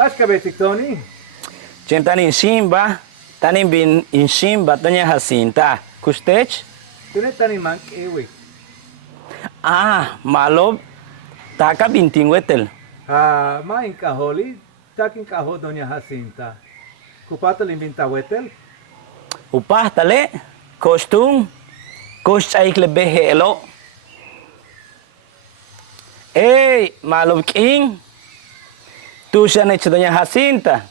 Bascabetic, Tony. Tanin Simba, tanin bin in Simba, tanya Jacinta. Kustech? Tunetani mank ewi. Malob, taka binting wetel. Main kaholi, takin kaho Doña Jacinta. Kupata limbinta wetel. Upah tale, kostum, kostaik lebe helo. Malob king. Tu siya na Doña Jacinta.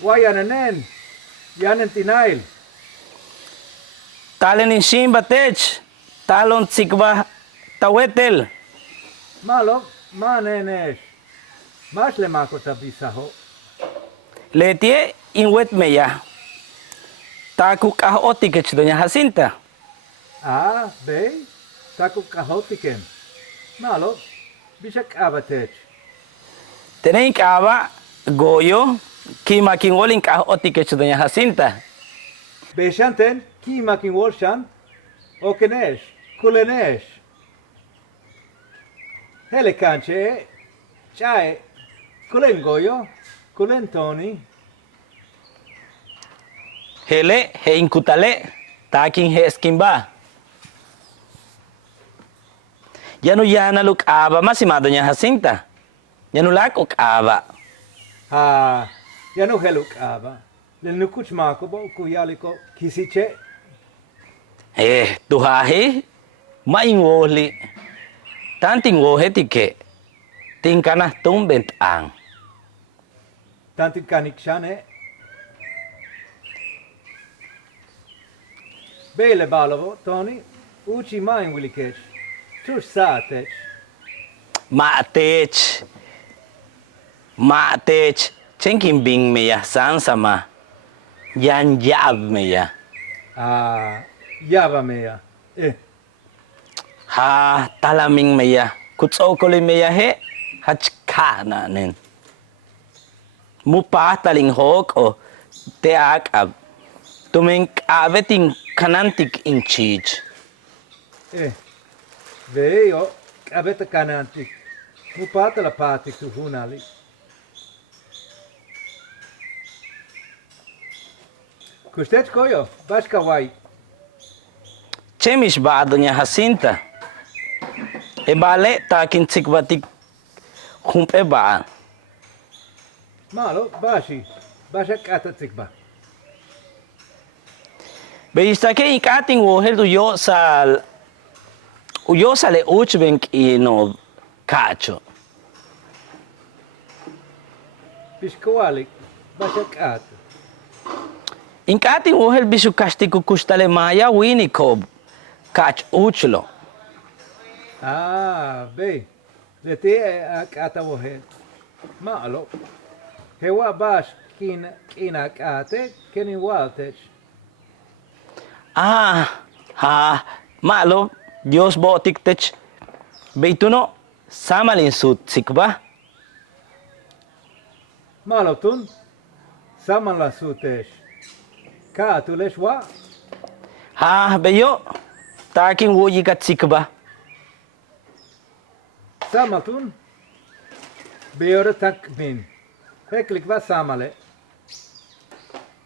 Wayananen. Yanen tinail. Talen in Simba tech, talon tsikba tawetel. Malo, manenesh. Mas le mako tabisaho. Letie in wet meya. Taku kahotikech Doña Jacinta. Bey. Taku kahotiken. Malo, bisak abatech. Tenein kaba goyo, kima king wolin kahotikech Doña Jacinta. Beshanten, kimakin wolshan, okenesh, kulenesh. Hele kanche, chai, kulen goyo, kulen Tony. Hele he inkutale, taking he skimba. Yanu yana luk aba masima Doña Jacinta. Yanu lak ok aba. Yanu heluk aba. Lenukuch makobo kuyaliko kisiche. Tuhahi, maingoli. Tanting wohetike, tingkana tumbent ang. Tantin kanikshane. Bele balovo, Tony, uchi main wilikesh. Tush saatech. Matech, chenkin bing meya sansama. Yan yab meya. Yava meya. Talaming meya. Kutsokoli meya he, hachkana nen. Mupa taling hok o teak ab. Tuming abeting kanantik in cheech. Veo, abeta kanantik. Mupata la patik tu hunali. Kustet koyo, baska wai. Chemish ba Doña Jacinta? Bale takin tsikbatik humpe ba? Malo, bashi. Basha kata tikba. Beista ke ikating wohel uyo sale uchbenk ino kacho. Biskowalik, basha kata. Inkating wohel bisu kastiku kustale maya winikob kach uchlo. Bey. Leti kata wohe. Malo. Hewa bash kina kate, keni waltech. Malo, Dios botik tech. Beituno, samalin sut sikba. Malo tun. Saman la sutesh. Ka tulesh wa. Beyo, takin woyi kat sikba. Samatun. Beore takmin. Heklik va samale.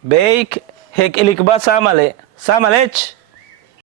Beik, hek ilikba samale. Samalech.